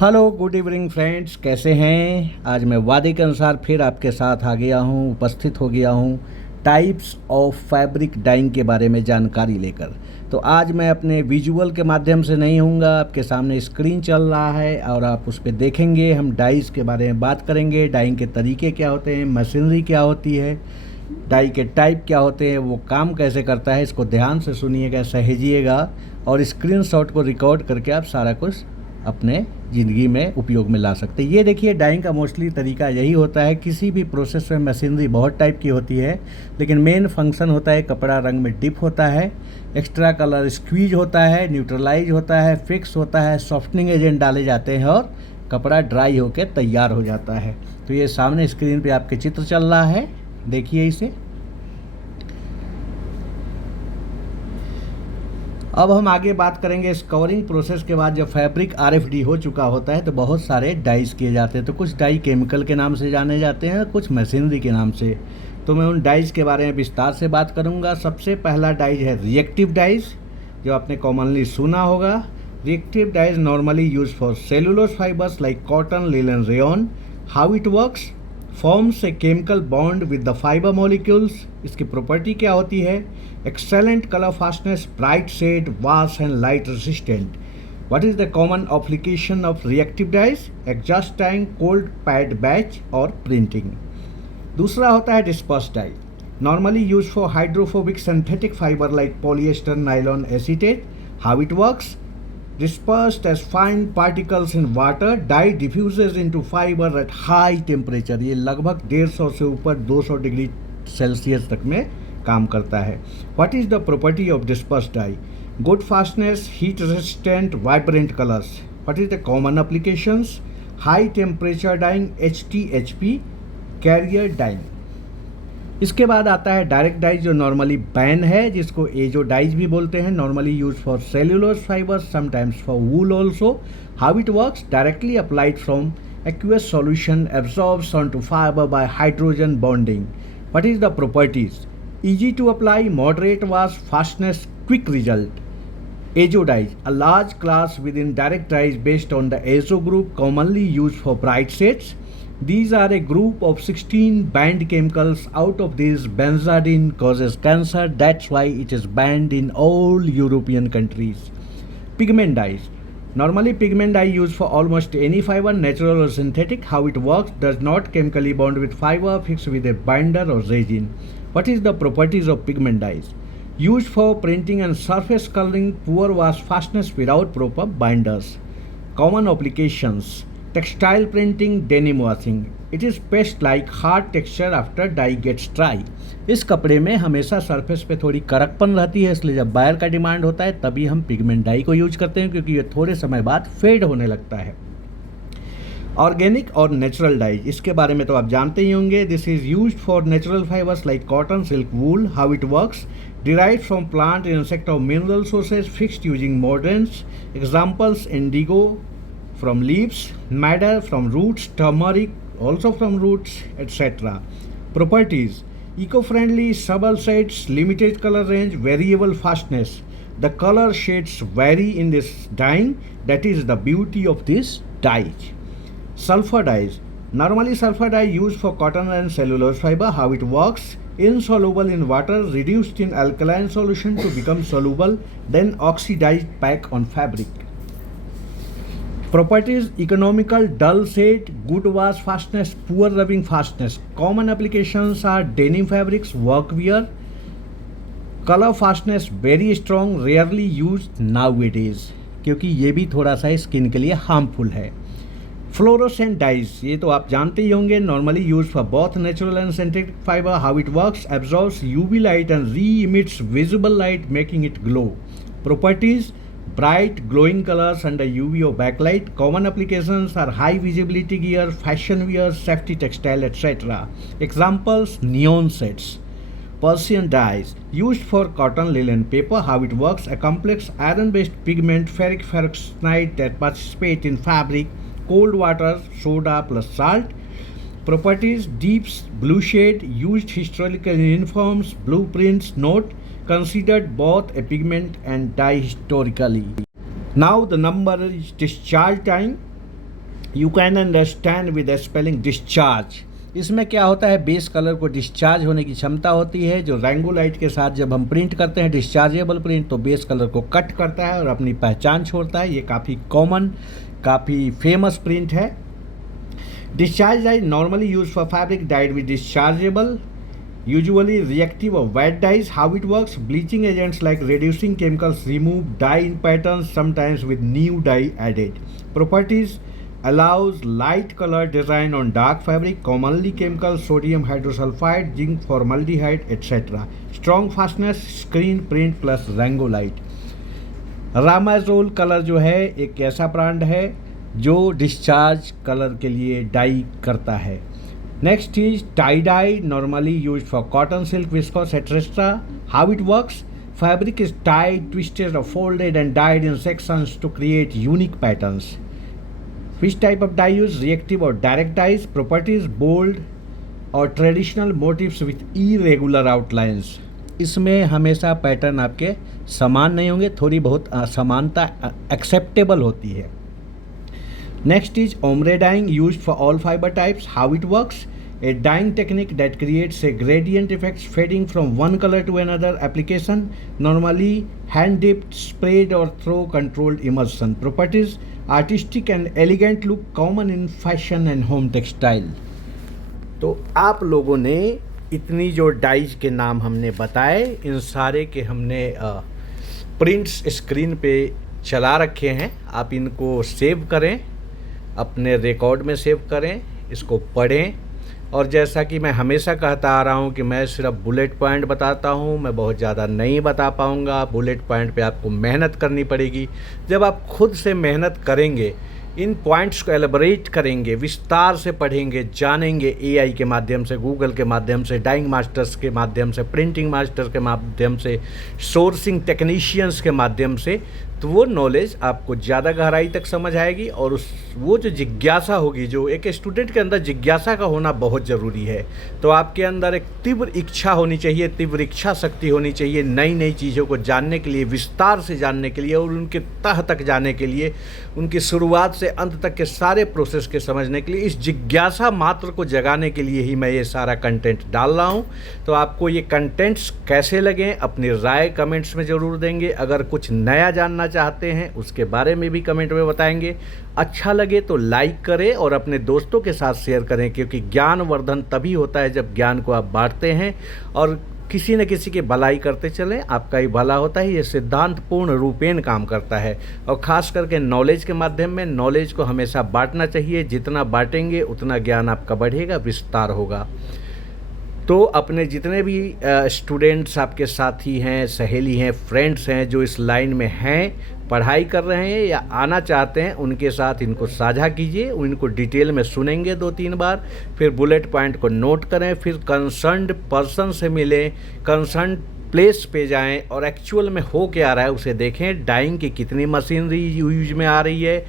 Hello good evening friends, कैसे हैं। आज मैं वादे के अनुसार फिर आपके साथ आ गया हूं, उपस्थित हो गया हूं टाइप्स ऑफ फैब्रिक डाइंग के बारे में जानकारी लेकर। तो आज मैं अपने विजुअल के माध्यम से नहीं हूँगा, आपके सामने स्क्रीन चल रहा है और आप उस पर देखेंगे। हम डाइस के बारे में बात करेंगे, डाइंग के तरीके क्या होते हैं, मशीनरी क्या होती है, डाई के टाइप क्या होते हैं, वो काम कैसे करता है। इसको ध्यान से सुनिएगा, सहेजिएगा और स्क्रीनशॉट को रिकॉर्ड करके आप सारा कुछ अपने ज़िंदगी में उपयोग में ला सकते हैं। ये देखिए, डाइंग का मोस्टली तरीका यही होता है। किसी भी प्रोसेस में मशीनरी बहुत टाइप की होती है, लेकिन मेन फंक्शन होता है कपड़ा रंग में डिप होता है, एक्स्ट्रा कलर स्क्वीज होता है, न्यूट्रलाइज होता है, फिक्स होता है, सॉफ्टनिंग एजेंट डाले जाते हैं और कपड़ा ड्राई होकर तैयार हो जाता है। तो ये सामने स्क्रीन पे आपके चित्र चल रहा है, देखिए इसे। अब हम आगे बात करेंगे इस कवरिंग प्रोसेस के बाद। जब फैब्रिक आरएफडी हो चुका होता है तो बहुत सारे डाइज किए जाते हैं। तो कुछ डाई केमिकल के नाम से जाने जाते हैं, कुछ मशीनरी के नाम से। तो मैं उन डाइज के बारे में विस्तार से बात करूंगा। सबसे पहला डाइज है रिएक्टिव डाइज, जो आपने कॉमनली सुना होगा। Reactive dyes normally use for cellulose fibers like cotton, linen, rayon. How it works? Forms a chemical bond with the fiber molecules. इसकी प्रॉपर्टी क्या होती है? Excellent colour fastness, bright shade, wash and light resistant. What is the common application of reactive dyes? Exhaust time, cold pad batch और printing. दूसरा होता है disperse dye, normally use for hydrophobic synthetic fiber like polyester, nylon, acetate. How it works? Dispersed as fine particles in water, dye diffuses into fiber at high temperature। ये लगभग 150 से ऊपर 200 degree Celsius तक में काम करता है। What is the property of dispersed dye? Good fastness, heat resistant, vibrant colors। What is the common applications? High temperature dyeing, HTHP, carrier dyeing। इसके बाद आता है डायरेक्ट डाइज, जो नॉर्मली बैन है, जिसको एजो डाइज भी बोलते हैं। Normally use for cellulose fiber, sometimes for wool also. How it works? Directly applied from aqueous solution, absorbs onto fiber by hydrogen bonding. What is the properties? Easy to apply, moderate wash, fastness, quick result. Azo dyes, a large class within direct dyes based on the azo group, commonly used for bright shades। These are a group of 16 banned chemicals. Out of these, benzodine causes cancer. That's why it is banned in all European countries. Pigment dyes. Normally, pigment dye used for almost any fiber, natural or synthetic. How it works? Does not chemically bond with fiber, fixed with a binder or resin. What is the properties of pigment dyes? Used for printing and surface coloring, poor wash fastness without proper binders. Common applications: textile printing, denim washing। It is paste like hard texture after dye gets dry। इस कपड़े में हमेशा surface पे थोड़ी कड़कपन रहती है, इसलिए जब बायर का डिमांड होता है तभी हम पिगमेंट डाई को यूज करते हैं, क्योंकि ये थोड़े समय बाद फेड होने लगता है। ऑर्गेनिक और नेचुरल डाइज, इसके बारे में तो आप जानते ही होंगे। This is used for natural fibres like cotton, silk, wool. How it works? derived from plant, insect or mineral sources, fixed using mordants। Examples: indigo from leaves, madder from roots, turmeric also from roots, etc. Properties: eco-friendly, subtle shades, limited color range, variable fastness। The color shades vary in this dyeing, that is the beauty of this dye। Sulfur dyes, normally sulfur dye used for cotton and cellulose fiber। How it works? Insoluble in water, reduced in alkaline solution to become soluble, then oxidized back on fabric। Properties: economical, dull shade, good wash fastness, poor rubbing fastness। Common applications are denim fabrics, workwear। Color fastness very strong, rarely used nowadays, क्योंकि ये भी थोड़ा सा skin के लिए harmful है। Fluorescent dies, ये तो आप जानते ही होंगे। Normally use for both natural and synthetic fibre. How it works? Absorbs UV light and re emits visible light, making it glow. Properties: bright glowing colors under UV or backlight। Common applications are high visibility gear, fashion wear, safety textile, etc. Examples: neon sets। Persian dyes, used for cotton, linen, paper। How it works? A complex iron-based pigment, ferric peroxide, that participate in fabric, cold water, soda plus salt। Properties: deep blue shade, used historically in uniforms, blueprints। Note: considered both a pigment and dye historically। Now the number is discharge time. You can understand with spelling discharge. इसमें क्या होता है, base colour को discharge होने की क्षमता होती है। जो रैंगोलाइट के साथ जब हम प्रिंट करते हैं डिस्चार्जेबल प्रिंट, तो बेस कलर को कट करता है और अपनी पहचान छोड़ता है। ये काफ़ी कॉमन, काफ़ी फेमस प्रिंट है। Discharge dye normally use for fabric dyed with dischargeable, usually reactive or wet dyes. How it works: bleaching agents like reducing chemicals remove dye in patterns, sometimes with new dye added. Properties: allows light color design on dark fabric, commonly chemicals sodium hydrosulfide, zinc formaldehyde, etc. Strong fastness, screen print plus rangolite. रामाजोल colour जो है एक ऐसा brand है जो discharge colour के लिए die करता है। Next is tie dye, normally used for cotton, silk, viscose, etc. How it works: fabric is tied, twisted or folded and dyed in sections to create unique patterns. Which type of dye use: reactive or direct dyes. Properties: bold or traditional motifs with irregular outlines. इसमें हमेशा pattern आपके समान नहीं होंगे, थोड़ी बहुत असमानता acceptable होती है। Next is ombre dyeing, used for all fiber types. How it works: a dyeing technique that creates a gradient effect fading from one color to another. Application: normally hand dipped, sprayed or through controlled immersion. Properties: artistic and elegant look, common in fashion and home textile. तो आप लोगों ने इतनी जो dies के नाम हमने बताए, इन सारे के हमने प्रिंट्स स्क्रीन पे चला रखे हैं। आप इनको सेव करें, अपने रिकॉर्ड में सेव करें, इसको पढ़ें। और जैसा कि मैं हमेशा कहता आ रहा हूँ कि मैं सिर्फ बुलेट पॉइंट बताता हूँ, मैं बहुत ज़्यादा नहीं बता पाऊँगा। बुलेट पॉइंट पे आपको मेहनत करनी पड़ेगी। जब आप खुद से मेहनत करेंगे, इन पॉइंट्स को एलेबरेट करेंगे, विस्तार से पढ़ेंगे, जानेंगे, एआई के माध्यम से, गूगल के माध्यम से, डाइंग मास्टर्स के माध्यम से, प्रिंटिंग मास्टर के माध्यम से, सोर्सिंग टेक्नीशियंस के माध्यम से, तो वो नॉलेज आपको ज़्यादा गहराई तक समझ आएगी। और वो जो जिज्ञासा होगी, जो एक स्टूडेंट के अंदर जिज्ञासा का होना बहुत ज़रूरी है। तो आपके अंदर एक तीव्र इच्छा होनी चाहिए, तीव्र इच्छा शक्ति होनी चाहिए नई नई चीज़ों को जानने के लिए, विस्तार से जानने के लिए और उनके तह तक जाने के लिए, उनकी शुरुआत से अंत तक के सारे प्रोसेस के समझने के लिए। इस जिज्ञासा मात्र को जगाने के लिए ही मैं ये सारा कंटेंट डाल रहा हूँ। तो आपको ये कंटेंट्स कैसे लगें, अपनी राय कमेंट्स में ज़रूर देंगे। अगर कुछ नया जानना चाहते हैं उसके बारे में भी कमेंट में बताएंगे। अच्छा लगे तो लाइक करें और अपने दोस्तों के साथ शेयर करें, क्योंकि ज्ञानवर्धन तभी होता है जब ज्ञान को आप बांटते हैं और किसी न किसी की भलाई करते चलें। आपका ही भला होता है। ये सिद्धांत पूर्ण रूपेण काम करता है और ख़ास करके नॉलेज के माध्यम में। नॉलेज को हमेशा बांटना चाहिए। जितना बांटेंगे उतना ज्ञान आपका बढ़ेगा, विस्तार होगा। तो अपने जितने भी स्टूडेंट्स आपके साथी हैं, सहेली हैं, फ्रेंड्स हैं जो इस लाइन में हैं, पढ़ाई कर रहे हैं या आना चाहते हैं, उनके साथ इनको साझा कीजिए। इनको डिटेल में सुनेंगे 2-3 बार, फिर बुलेट पॉइंट को नोट करें, फिर कंसर्न्ड पर्सन से मिलें, कंसर्न्ड प्लेस पे जाएं और एक्चुअल में हो क्या रहा है उसे देखें। डाइंग की कितनी मशीनरी यूज में आ रही है,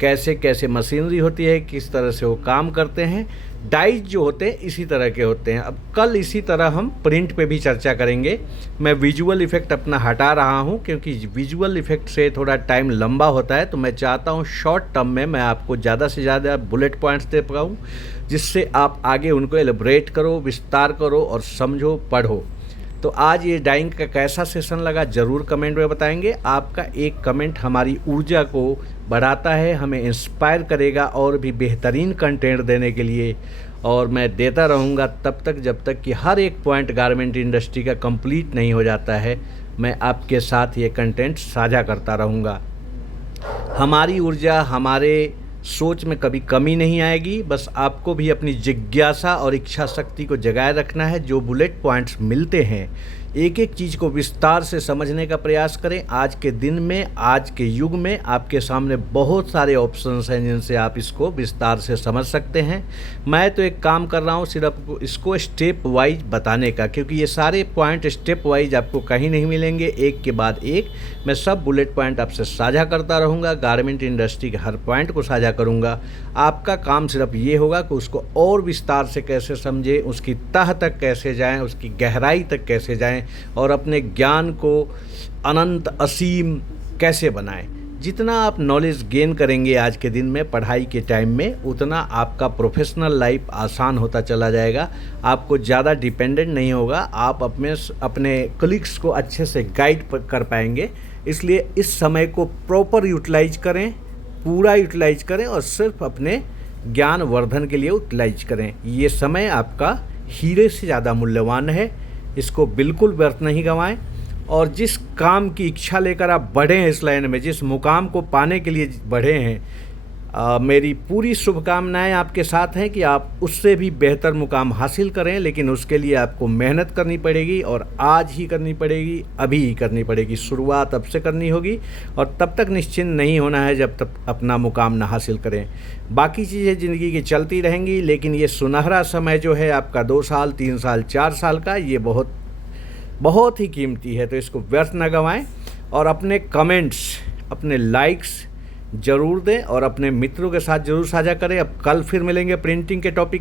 कैसे कैसे मशीनरी होती है, किस तरह से वो काम करते हैं। डाइज जो होते हैं इसी तरह के होते हैं। अब कल इसी तरह हम प्रिंट पे भी चर्चा करेंगे। मैं विजुअल इफ़ेक्ट अपना हटा रहा हूं क्योंकि विजुअल इफ़ेक्ट से थोड़ा टाइम लंबा होता है। तो मैं चाहता हूं शॉर्ट टर्म में मैं आपको ज़्यादा से ज़्यादा बुलेट पॉइंट्स दे पाऊँ, जिससे आप आगे उनको एलिब्रेट करो, विस्तार करो और समझो, पढ़ो। तो आज ये डाइंग का कैसा सेशन लगा ज़रूर कमेंट में बताएंगे। आपका एक कमेंट हमारी ऊर्जा को बढ़ाता है, हमें इंस्पायर करेगा और भी बेहतरीन कंटेंट देने के लिए। और मैं देता रहूँगा तब तक जब तक कि हर एक पॉइंट गारमेंट इंडस्ट्री का कंप्लीट नहीं हो जाता है। मैं आपके साथ ये कंटेंट साझा करता रहूँगा। हमारी ऊर्जा, हमारे सोच में कभी कमी नहीं आएगी। बस आपको भी अपनी जिज्ञासा और इच्छा शक्ति को जगाए रखना है। जो बुलेट पॉइंट्स मिलते हैं, एक एक चीज़ को विस्तार से समझने का प्रयास करें। आज के दिन में, आज के युग में आपके सामने बहुत सारे ऑप्शंस हैं जिनसे आप इसको विस्तार से समझ सकते हैं। मैं तो एक काम कर रहा हूँ सिर्फ इसको स्टेप वाइज बताने का, क्योंकि ये सारे पॉइंट स्टेप वाइज आपको कहीं नहीं मिलेंगे। एक के बाद एक मैं सब बुलेट पॉइंट आपसे साझा करता रहूँगा। गारमेंट इंडस्ट्री के हर पॉइंट को साझा करूँगा। आपका काम सिर्फ ये होगा कि उसको और विस्तार से कैसे समझें, उसकी तह तक कैसे जाएँ, उसकी गहराई तक कैसे जाएँ और अपने ज्ञान को अनंत असीम कैसे बनाएं। जितना आप नॉलेज गेन करेंगे आज के दिन में पढ़ाई के टाइम में, उतना आपका प्रोफेशनल लाइफ आसान होता चला जाएगा। आपको ज़्यादा डिपेंडेंट नहीं होगा, आप अपने कलीग्स को अच्छे से गाइड कर पाएंगे। इसलिए इस समय को प्रॉपर यूटिलाइज करें, पूरा यूटिलाइज करें और सिर्फ अपने ज्ञान वर्धन के लिए यूटिलाइज करें। ये समय आपका हीरे से ज़्यादा मूल्यवान है, इसको बिल्कुल व्यर्थ नहीं गंवाएं। और जिस काम की इच्छा लेकर आप बढ़े हैं इस लाइन में, जिस मुकाम को पाने के लिए बढ़े हैं, मेरी पूरी शुभकामनाएं आपके साथ हैं कि आप उससे भी बेहतर मुकाम हासिल करें। लेकिन उसके लिए आपको मेहनत करनी पड़ेगी और आज ही करनी पड़ेगी, अभी ही करनी पड़ेगी। शुरुआत अब से करनी होगी और तब तक निश्चिंत नहीं होना है जब तक अपना मुकाम ना हासिल करें। बाकी चीज़ें ज़िंदगी की चलती रहेंगी, लेकिन ये सुनहरा समय जो है आपका 2 साल, 3 साल, 4 साल का, ये बहुत ही कीमती है। तो इसको व्यर्थ न गंवाएं और अपने कमेंट्स, अपने लाइक्स ज़रूर दें और अपने मित्रों के साथ ज़रूर साझा करें। अब कल फिर मिलेंगे प्रिंटिंग के टॉपिक।